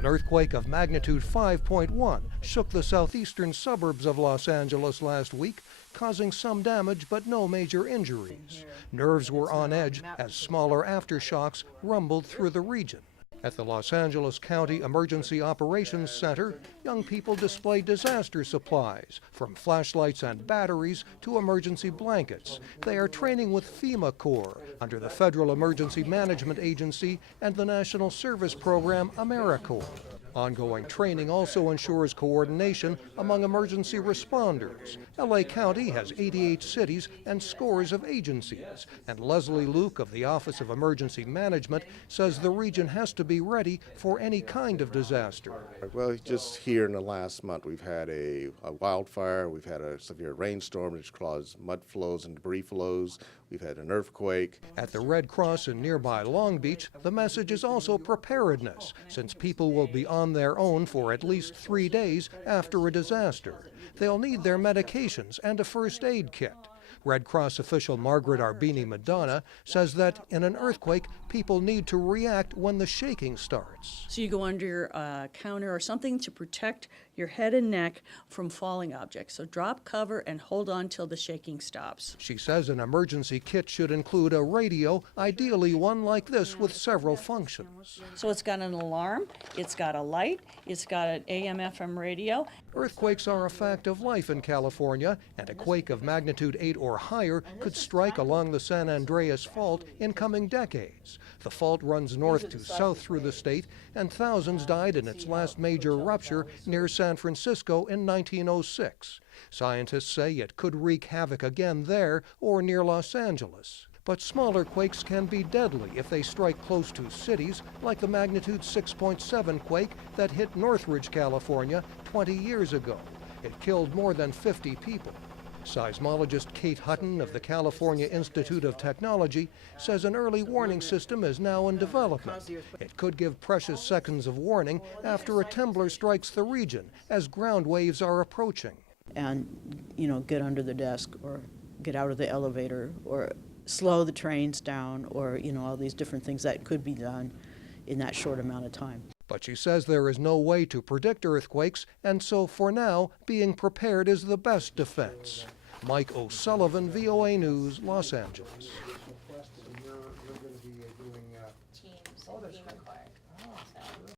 An earthquake of magnitude 5.1 shook the southeastern suburbs of Los Angeles last week, causing some damage but no major injuries. Nerves were on edge as smaller aftershocks rumbled through the region. At the Los Angeles County Emergency Operations Center, young people displayed disaster supplies, from flashlights and batteries to emergency blankets. They are training with FEMA Corps under the Federal Emergency Management Agency and the National Service Program AmeriCorps. Ongoing training also ensures coordination among emergency responders. LA County has 88 cities and scores of agencies, and Leslie Luke of the Office of Emergency Management says the region has to be ready for any kind of disaster. Well, just here in the last month, we've had a wildfire, we've had a severe rainstorm which caused mud flows and debris flows, we've had an earthquake. At the Red Cross in nearby Long Beach, the message is also preparedness, since people will be on their own for at least 3 days after a disaster. They'll need their medications and a first aid kit. Red Cross official Margaret Arbini Madonna says that in an earthquake, people need to react when the shaking starts. So you go under a counter or something to protect your head and neck from falling objects. So drop cover and hold on till the shaking stops. She says an emergency kit should include a radio, ideally one like this with several functions. So it's got an alarm, it's got a light, it's got an AM/FM radio. Earthquakes are a fact of life in California, and a quake of magnitude 8 or higher could strike along the San Andreas Fault in coming decades. The fault runs north to south through the state, and thousands died in its last major rupture near San Francisco in 1906. Scientists say it could wreak havoc again there or near Los Angeles. But smaller quakes can be deadly if they strike close to cities, like the magnitude 6.7 quake that hit Northridge, California 20 years ago. It killed more than 50 people. Seismologist Kate Hutton of the California Institute of Technology says an early warning system is now in development. It could give precious seconds of warning after a trembler strikes the region as ground waves are approaching. And, get under the desk or get out of the elevator or slow the trains down or, all these different things that could be done in that short amount of time. But she says there is no way to predict earthquakes, and so for now, being prepared is the best defense. Mike O'Sullivan, VOA News, Los Angeles.